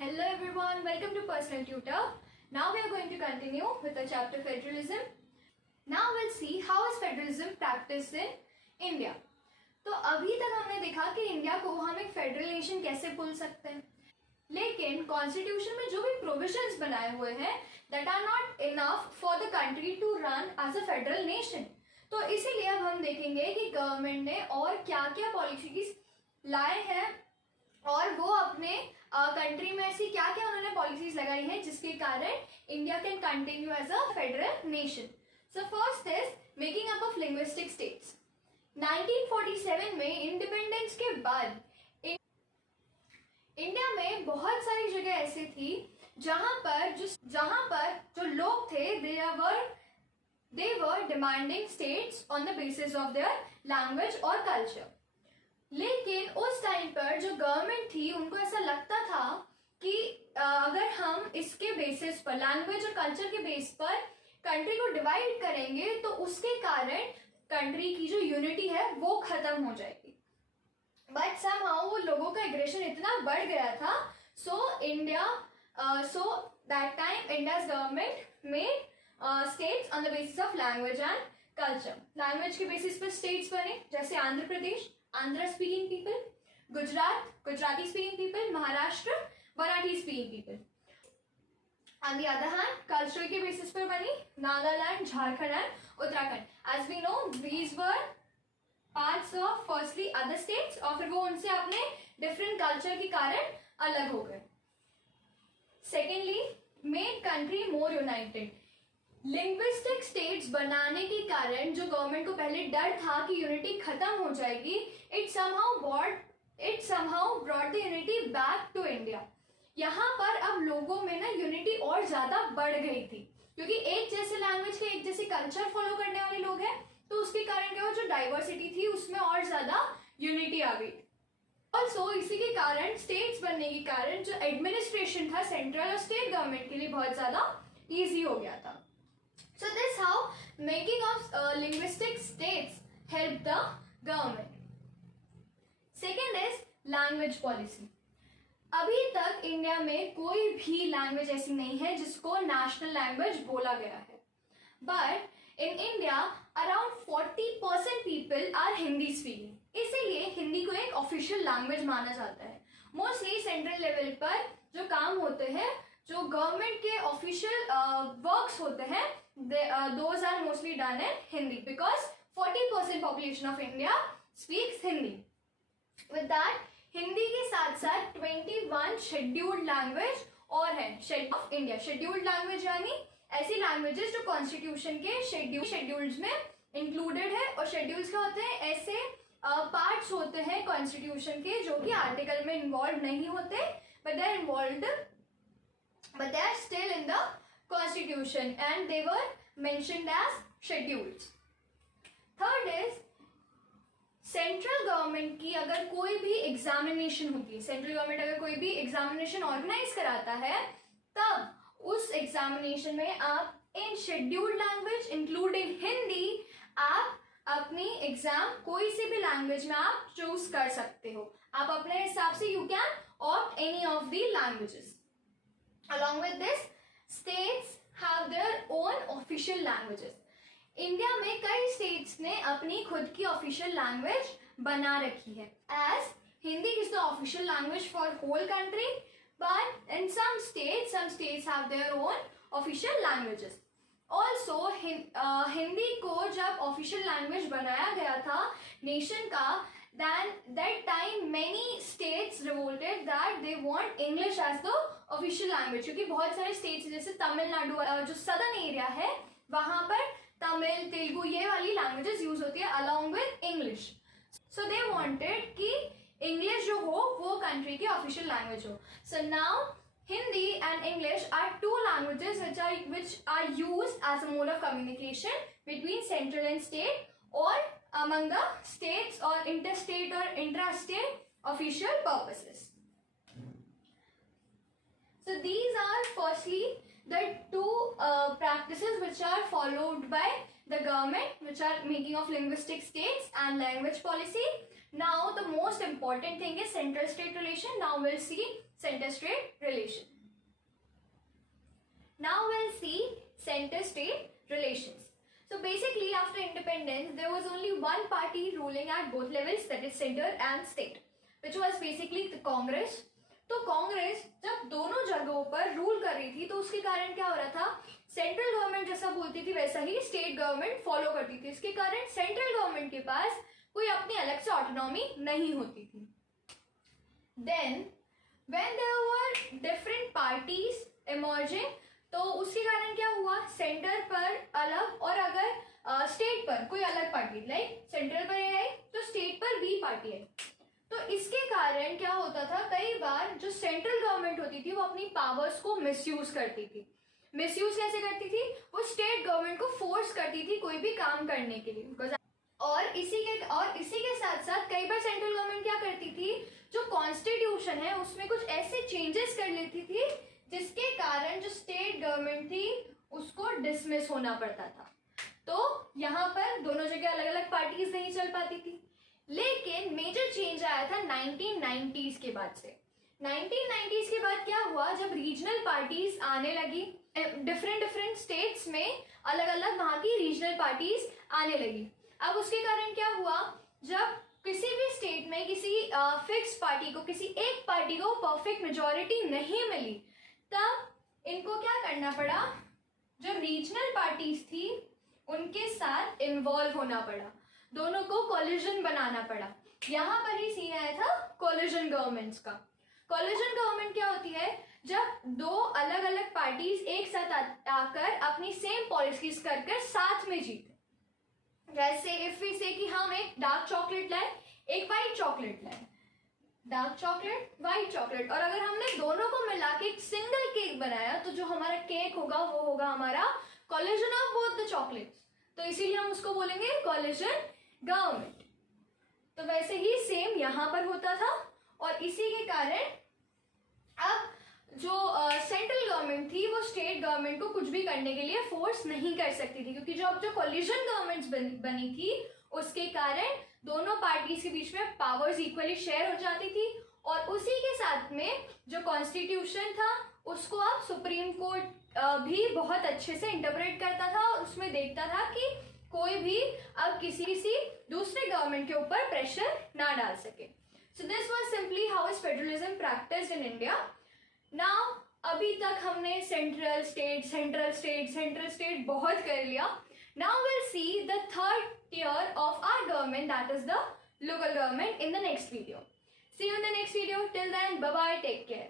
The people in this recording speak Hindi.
Hello everyone, welcome to Personal Tutor. Now we are going to continue with the chapter Federalism. Now we'll see how is federalism practiced in India. तो अभी तक हमने देखा कि इंडिया को हम एक फेडरल नेशन कैसे बोल सकते हैं, लेकिन कॉन्स्टिट्यूशन में जो भी प्रोविजंस बनाए हुए हैं that are not enough for the country to run as a federal nation. तो इसीलिए अब हम देखेंगे कि गवर्नमेंट ने और क्या क्या पॉलिसीज लाए हैं और वो अपने कंट्री में ऐसी क्या क्या उन्होंने पॉलिसीज लगाई हैं जिसके कारण India can continue as a federal nation. So first is making up of linguistic states. 1947 में इंडिपेंडेंस के बाद इंडिया में बहुत सारी जगह ऐसी थी जहां पर जो लोग थे they were demanding states on the basis of their language और culture. लेकिन उस टाइम पर जो गवर्नमेंट थी उनको ऐसा लगता था कि अगर हम इसके बेसिस पर लैंग्वेज और कल्चर के बेस पर कंट्री को डिवाइड करेंगे तो उसके कारण कंट्री की जो यूनिटी है वो खत्म हो जाएगी. बट समहाउ वो लोगों का एग्रेशन इतना बढ़ गया था. So that time India's government made states on the basis of language and culture. Language के बेसिस पर स्टेट्स बने जैसे Andhra Pradesh, Andhra speaking people, Gujarat, Gujarati speaking people, Maharashtra, Marathi speaking people. On the other hand, cultural के basis पर बनी Nagaland, Jharkhand and Uttarakhand. As we know, these were parts of firstly other states और फिर वो उनसे अपने different culture के कारण अलग हो गए. Secondly, made country more united. Linguistic states बनाने के कारण जो गवर्नमेंट को पहले डर था कि यूनिटी खत्म हो जाएगी, it somehow brought the unity back to India. यहाँ पर अब लोगों में ना यूनिटी और ज्यादा बढ़ गई थी क्योंकि एक जैसे लैंग्वेज के एक जैसे कल्चर फॉलो करने वाले लोग हैं, तो उसके कारण क्या हुआ, जो डाइवर्सिटी थी उसमें और ज्यादा यूनिटी आ गई. ऑल्सो इसी के कारण स्टेट्स बनने के कारण जो एडमिनिस्ट्रेशन था सेंट्रल और स्टेट गवर्नमेंट के लिए बहुत ज्यादा ईजी हो गया था. So this how making of linguistic states helped the government. Second is language policy. अभी तक इंडिया में कोई भी लैंग्वेज ऐसी नहीं है जिसको नेशनल लैंग्वेज बोला गया है. But in India around 40% people are Hindi speaking. इसीलिए हिंदी को एक ऑफिशियल लैंग्वेज माना जाता है. मोस्टली सेंट्रल लेवल पर जो काम होते हैं, जो गवर्नमेंट के ऑफिशियल वर्क्स होते हैं, those are mostly done in Hindi because 40% population of India speaks Hindi. With that, Hindi के साथ साथ 21 शेड्यूल्ड लैंग्वेज और है ऑफ इंडिया. शेड्यूल्ड लैंग्वेज यानी ऐसी लैंग्वेजेस जो कॉन्स्टिट्यूशन के शेड्यूल्स में इंक्लूडेड है. और शेड्यूल्स क्या होते हैं, ऐसे पार्ट्स होते हैं कॉन्स्टिट्यूशन के जो कि आर्टिकल में इन्वॉल्व नहीं होते but they are still in the constitution and they were mentioned as schedules. Third is central government की अगर कोई भी एग्जामिनेशन होती है, सेंट्रल गवर्नमेंट अगर कोई भी एग्जामिनेशन ऑर्गेनाइज कराता है, तब उस एग्जामिनेशन में आप इन शेड्यूल्ड लैंग्वेज इंक्लूडिंग हिंदी आप अपनी एग्जाम कोई सी भी लैंग्वेज में आप चूज कर सकते हो. आप अपने हिसाब से you can opt any of the languages. Along with this, states have their own official languages. India में कई स्टेट्स ने अपनी खुद की ऑफिशियल लैंग्वेज बना रखी है. As Hindi is the official language for whole country, but in some states have their own official languages. Also, Hindi को जब ऑफिशियल लैंग्वेज बनाया गया था नेशन का, then that time many states revolted that they want English as the official language. क्योंकि बहुत सारे states जैसे तमिलनाडु जो सदर्न एरिया है वहां पर तमिल, तेलुगु ये वाली लैंग्वेजेस यूज होती है along with English. So they wanted कि English जो हो वो कंट्री की ऑफिशियल लैंग्वेज हो. So now Hindi and English are two languages which are used as a mode of communication between central and state or among the states or interstate or intrastate official purposes. So these are firstly the two practices which are followed by the government, which are making of linguistic states and language policy. Now the most important thing is central state relation. Now we'll see center state relation. Now we'll see center state relations. So basically after independence there was only one party ruling at both levels, that is center and state, which was basically the Congress. तो कांग्रेस जब दोनों जगहों पर रूल कर रही थी तो उसके कारण क्या हो रहा था, सेंट्रल गवर्नमेंट जैसा बोलती थी वैसा ही स्टेट गवर्नमेंट फॉलो करती थी. इसके कारण सेंट्रल गवर्नमेंट के पास कोई अपनी अलग से ऑटोनॉमी नहीं होती थी. Then when there were different parties emerging, तो उसके कारण क्या हुआ, सेंटर पर अलग और अगर स्टेट पर कोई अलग पार्टी, लाइक सेंट्रल पर है तो स्टेट पर भी पार्टी है. तो इसके कारण क्या होता था, कई बार जो सेंट्रल गवर्नमेंट होती थी वो अपनी पावर्स को मिसयूज करती थी. मिसयूज कैसे करती थी, वो स्टेट गवर्नमेंट को फोर्स करती थी कोई भी काम करने के लिए. और इसी के साथ साथ कई बार सेंट्रल गवर्नमेंट क्या करती थी, जो कॉन्स्टिट्यूशन है उसमें कुछ ऐसे चेंजेस कर लेती थी जिसके कारण जो स्टेट गवर्नमेंट थी उसको डिसमिस होना पड़ता था. तो यहाँ पर दोनों जगह अलग अलग पार्टीज नहीं चल पाती थी. लेकिन मेजर चेंज आया था 1990s के बाद से. 1990s के बाद क्या हुआ, जब रीजनल पार्टीज आने लगी, डिफरेंट स्टेट्स में अलग अलग वहाँ की रीजनल पार्टीज आने लगी. अब उसके कारण क्या हुआ, जब किसी भी स्टेट में किसी फिक्स पार्टी को, किसी एक पार्टी को परफेक्ट मेजॉरिटी नहीं मिली, तब इनको क्या करना पड़ा, जो रीजनल पार्टीज थी उनके साथ इन्वॉल्व होना पड़ा, दोनों को कोलिजन बनाना पड़ा. यहाँ पर ही सीन आया था कोलिजन गवर्नमेंट्स का. कोलिजन गवर्नमेंट क्या होती है, जब दो अलग अलग पार्टीज एक साथ आकर अपनी सेम पॉलिसीज कर साथ में जीते. जैसे इफ वी से कि हम एक डार्क चॉकलेट लाए, एक वाइट चॉकलेट लाए, डार्क चॉकलेट वाइट चॉकलेट, और अगर हमने दोनों को मिला के एक सिंगल केक बनाया तो जो हमारा केक होगा वो होगा हमारा collision of both the chocolates. तो इसीलिए हम उसको बोलेंगे कोलिजन गवर्नमेंट. तो वैसे ही सेम यहाँ पर होता था. और इसी के कारण अब जो सेंट्रल गवर्नमेंट थी वो स्टेट गवर्नमेंट को कुछ भी करने के लिए फोर्स नहीं कर सकती थी, क्योंकि जो अब जो कोलिजन गवर्नमेंट्स बनी थी उसके कारण दोनों पार्टीज के बीच में पावर्स इक्वली शेयर हो जाती थी. और उसी के साथ में जो कॉन्स्टिट्यूशन था उसको अब सुप्रीम कोर्ट भी बहुत अच्छे से इंटरप्रेट करता था और उसमें देखता था कि कोई भी अब किसी दूसरे गवर्नमेंट के ऊपर प्रेशर ना डाल सके. So this was simply how is federalism practised in India. Now अभी तक हमने सेंट्रल स्टेट बहुत कर लिया. Now will see the third tier of our government, that is the local government, in the next video. See you in the next video. Till then, bye bye, take care.